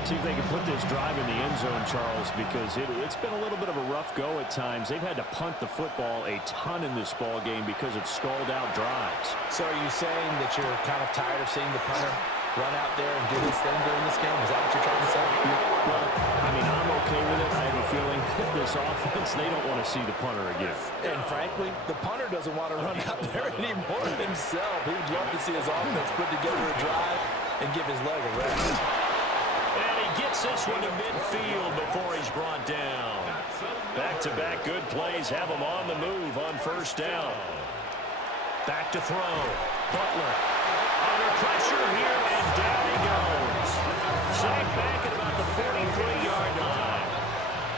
See if they can put this drive in the end zone, Charles, because it's been a little bit of a rough go at times. They've had to punt the football a ton in this ball game because of stalled-out drives. So are you saying that you're kind of tired of seeing the punter run out there and do his thing during this game? Is that what you're trying to say? Well, I mean, I'm okay with it. I have a feeling that this offense, they don't want to see the punter again. And frankly, the punter doesn't want to run out there anymore himself. He would love to see his offense put together a drive and give his leg a rest. And he gets this one to midfield before he's brought down. Back-to-back good plays have him on the move on 1st down. Back to throw. Butler under pressure here, and down he goes. Sacked back at about the 43-yard line.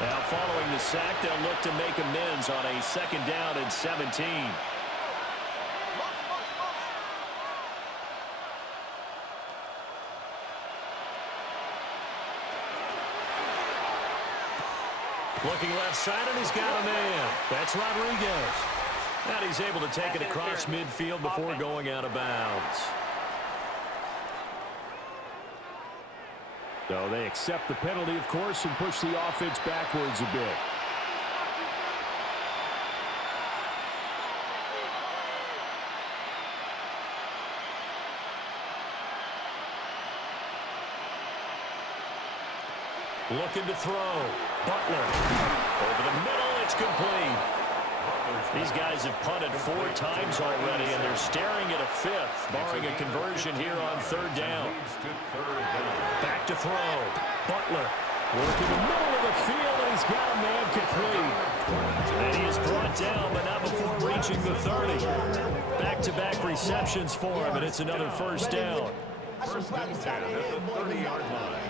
Now following the sack, they'll look to make amends on a 2nd down and 17. Looking left side, and he's got a man. That's Rodriguez. And he's able to take it across midfield before going out of bounds. So they accept the penalty, of course, and push the offense backwards a bit. Looking to throw. Butler. Over the middle, it's complete. These guys have punted 4 times already, and they're staring at a 5th, barring a conversion here on 3rd down. Back to throw. Butler. Working the middle of the field, and he's got a man complete. And he is brought down, but not before reaching the 30. Back-to-back receptions for him, and it's another 1st down. 1st and 10 at the 30-yard line.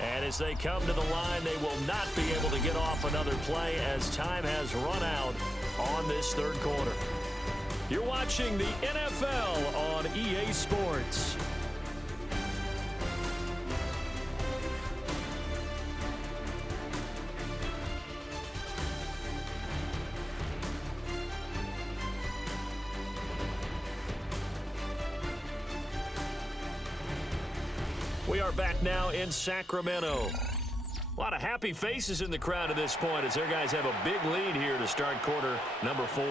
And as they come to the line, they will not be able to get off another play as time has run out on this 3rd quarter. You're watching the NFL on EA Sports. We are back now in Sacramento. A lot of happy faces in the crowd at this point as their guys have a big lead here to start quarter number 4.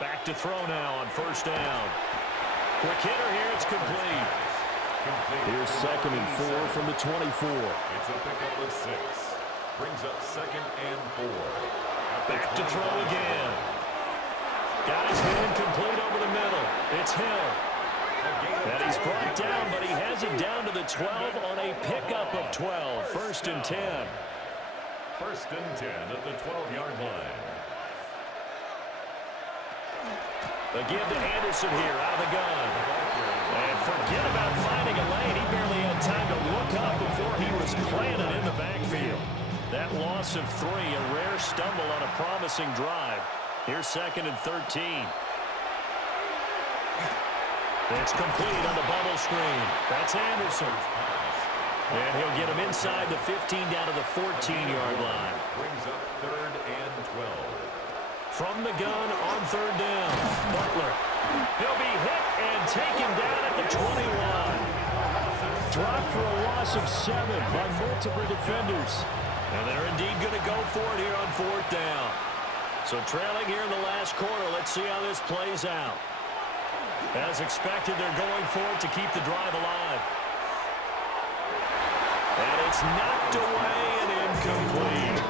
Back to throw now on 1st down. Quick hitter here, it's complete. Here's 2nd and 4 from the 24. It's a pickup of 6. Brings up 2nd and 4. Back to throw again. Got his hand complete over the middle. It's Hill. And he's brought down, but he has it down to the 12 on a pickup of 12. 1st and 10. 1st and 10 at the 12-yard line. The give to Anderson here out of the gun. And forget about finding a lane. He barely had time to look up before he was planted in the backfield. That loss of 3, a rare stumble on a promising drive. Here's 2nd and 13. It's complete on the bubble screen. That's Anderson. And he'll get him inside the 15 down to the 14-yard line. Brings up 3rd and 12. From the gun on 3rd down. Butler. He'll be hit and taken down at the 21. Dropped for a loss of 7 by multiple defenders. And they're indeed going to go for it here on 4th down. So trailing here in the last quarter, let's see how this plays out. As expected, they're going for it to keep the drive alive. And it's knocked away and incomplete.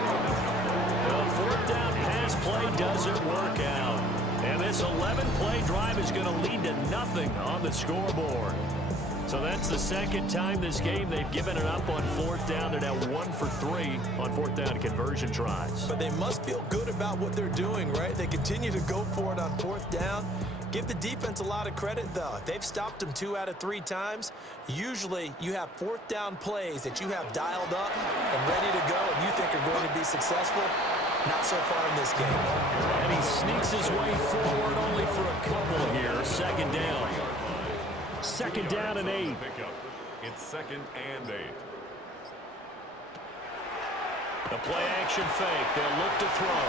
The 4th down pass play doesn't work out. And this 11-play drive is going to lead to nothing on the scoreboard. So that's the 2nd time this game they've given it up on 4th down. They're now 1 for 3 on 4th down conversion tries. But they must feel good about what they're doing, right? They continue to go for it on 4th down. Give the defense a lot of credit, though. They've stopped them 2 out of 3 times. Usually, you have 4th down plays that you have dialed up and ready to go, and you think are going to be successful. Not so far in this game. And he sneaks his way forward only for a couple here. 2nd down. 2nd down and 8. It's 2nd and 8. The play action fake. They'll look to throw.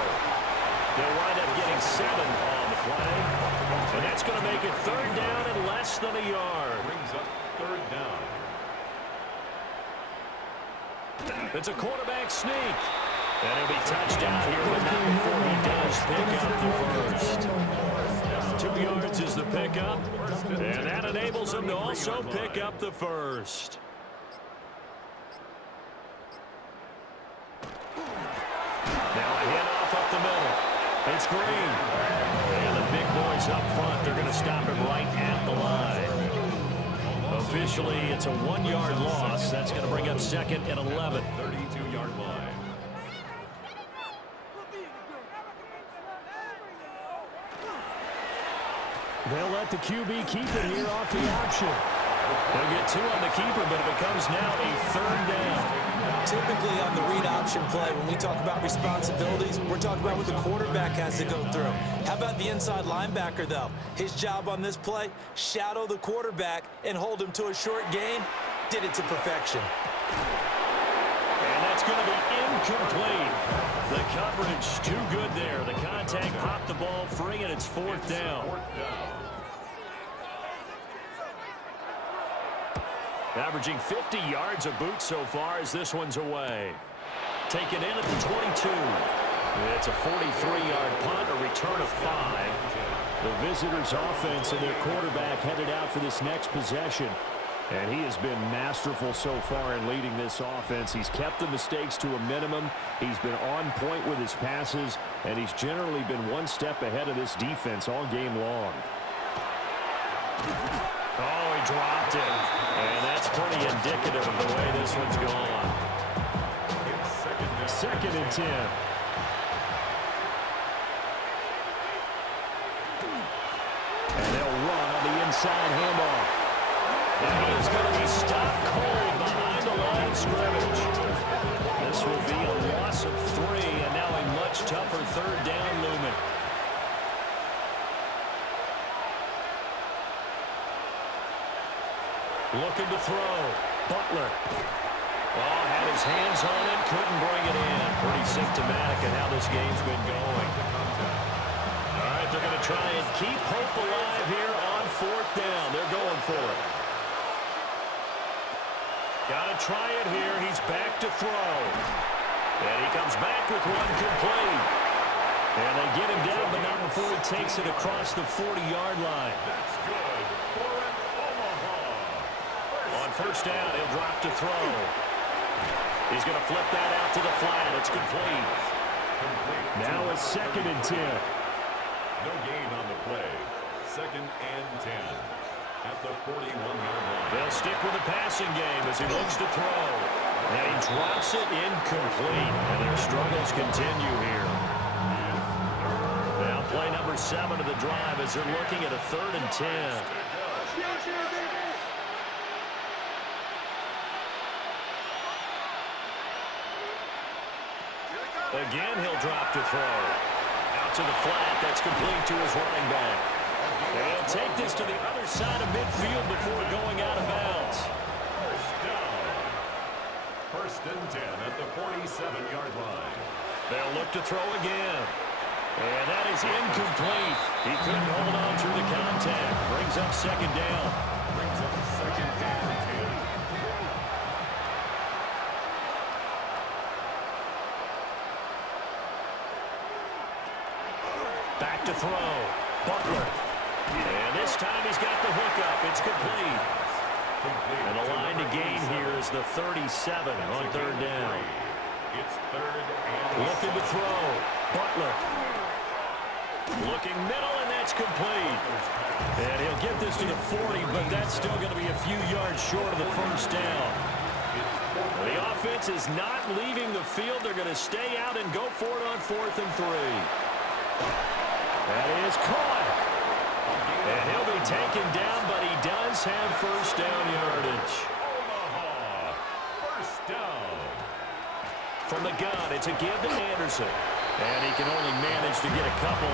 They'll wind up getting 7 on the play. And that's going to make it 3rd down and less than a yard. Brings up 3rd down. It's a quarterback sneak. And he'll be touched out here, but not before he does pick up the 1st. 2 yards is the pickup. And that enables him to also pick up the 1st. Now a handoff up the middle. It's Green. And the big boys up front, they're going to stop him right at the line. Officially, it's a 1-yard loss. That's going to bring up 2nd and 11. 32-yard line. They'll let the QB keep it here off the option. They'll get 2 on the keeper, but it becomes now a 3rd down. Typically on the read option play, when we talk about responsibilities, we're talking about what the quarterback has to go through. How about the inside linebacker, though? His job on this play, shadow the quarterback and hold him to a short gain. Did it to perfection. And that's going to be incomplete. The coverage too good there. The contact popped the ball free, and it's 4th down. Averaging 50 yards a boot so far as this one's away. Taken in at the 22. It's a 43-yard punt, a return of 5. The visitors' offense and their quarterback headed out for this next possession. And he has been masterful so far in leading this offense. He's kept the mistakes to a minimum. He's been on point with his passes, and he's generally been one step ahead of this defense all game long. Oh, he dropped it. And that's pretty indicative of the way this one's gone. 2nd and 10. And they'll run on the inside handoff. And he is going to be stopped cold behind the line of scrimmage. This will be a loss of 3, and now a much tougher 3rd down looming. Looking to throw. Butler. Oh, had his hands on it, couldn't bring it in. Pretty symptomatic of how this game's been going. All right, they're going to try and keep hope alive here on 4th down. They're going for it. Got to try it here. He's back to throw. And he comes back with one complete. And they get him down, but not before he takes it across the 40-yard line. That's good for an Omaha. On 1st down, he'll drop to throw. He's going to flip that out to the flat. It's complete. Now it's 2nd and 10. No gain on the play. 2nd and 10. at the 41-yard line. They'll stick with the passing game as he looks to throw. And he drops it incomplete. And their struggles continue here. Now play number 7 of the drive as they're looking at a 3rd and 10. Again, he'll drop to throw. Out to the flat. That's complete to his running back. And he'll take this to the other side of midfield before going out of bounds. First and 10 at the 47-yard line. They'll look to throw again. And that is incomplete. He couldn't hold on through the contact. Brings up 2nd down. Brings up 2nd and 10. Back to throw. Butler. And this time he's got the hookup. It's complete. And the line to gain here is the 37 on 3rd down. It's 3rd and looking to throw. Butler. Looking middle, and that's complete. And he'll get this to the 40, but that's still going to be a few yards short of the 1st down. The offense is not leaving the field. They're going to stay out and go for it on 4th and 3. That is caught. And he'll be taken down, but he does have 1st down yardage. Omaha. First down. From the gun, it's a give to Anderson. And he can only manage to get a couple.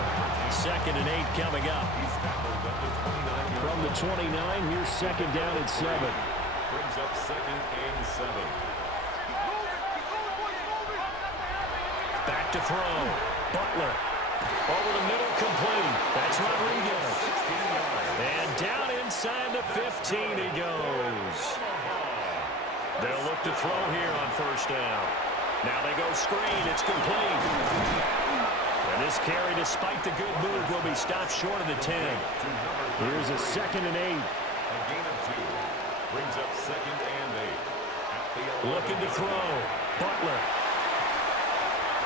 2nd and 8 coming up. He's tackled at the 29-yard From the 29, here's 2nd down and 7. Brings up 2nd and 7. Back to throw. Butler. Over the middle, complete. That's Rodriguez. And down inside the 15 he goes. They'll look to throw here on 1st down. Now they go screen. It's complete. And this carry, despite the good move, will be stopped short of the 10. Here's a 2nd and 8. A gain of 2. Brings up 2nd and 8. Looking to throw. Butler.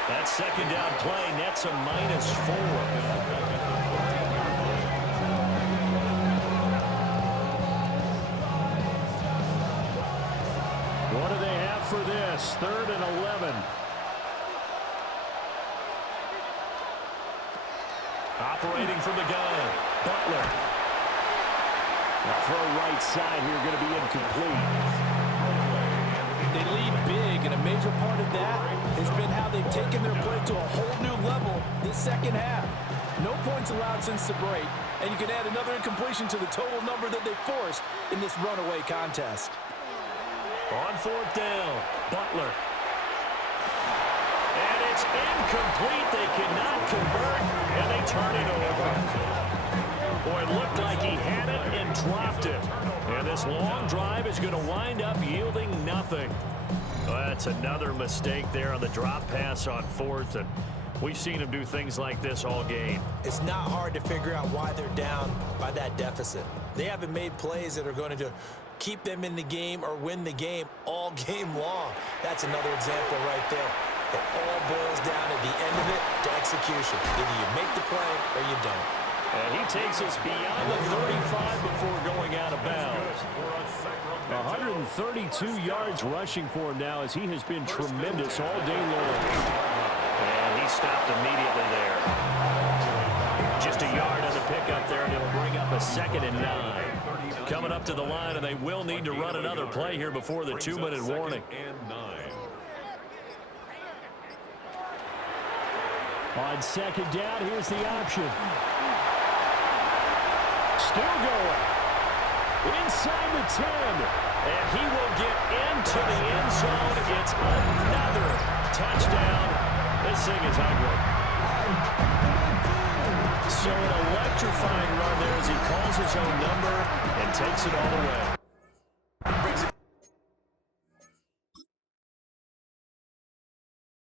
That 2nd down play nets a -4. What do they have for this? 3rd and 11. Operating from the gun. Butler. The throw right side here going to be incomplete. They lead big, and a major part of that has been how they've taken their play to a whole new level this 2nd half. No points allowed since the break, and you can add another incompletion to the total number that they forced in this runaway contest. On 4th down, Butler. And it's incomplete. They cannot convert, and they turn it over. Boy, it looked like he had it and dropped it. And this long drive is going to wind up yielding nothing. Well, that's another mistake there on the drop pass on 4th, and we've seen him do things like this all game. It's not hard to figure out why they're down by that deficit. They haven't made plays that are going to keep them in the game or win the game all game long. That's another example right there. It all boils down at the end of it to execution. Either you make the play or you don't. And he takes us beyond the 35 before going out of bounds. 132 yards rushing for him now as he has been tremendous all day long. And he stopped immediately there. Just a yard on the pickup there, and it'll bring up a 2nd and 9. Coming up to the line, and they will need to run another play here before the 2-minute warning. On 2nd down, here's the option. Still going. Inside the 10. And he will get into the end zone. It's another touchdown. This thing is ugly. So an electrifying run there as he calls his own number and takes it all the way.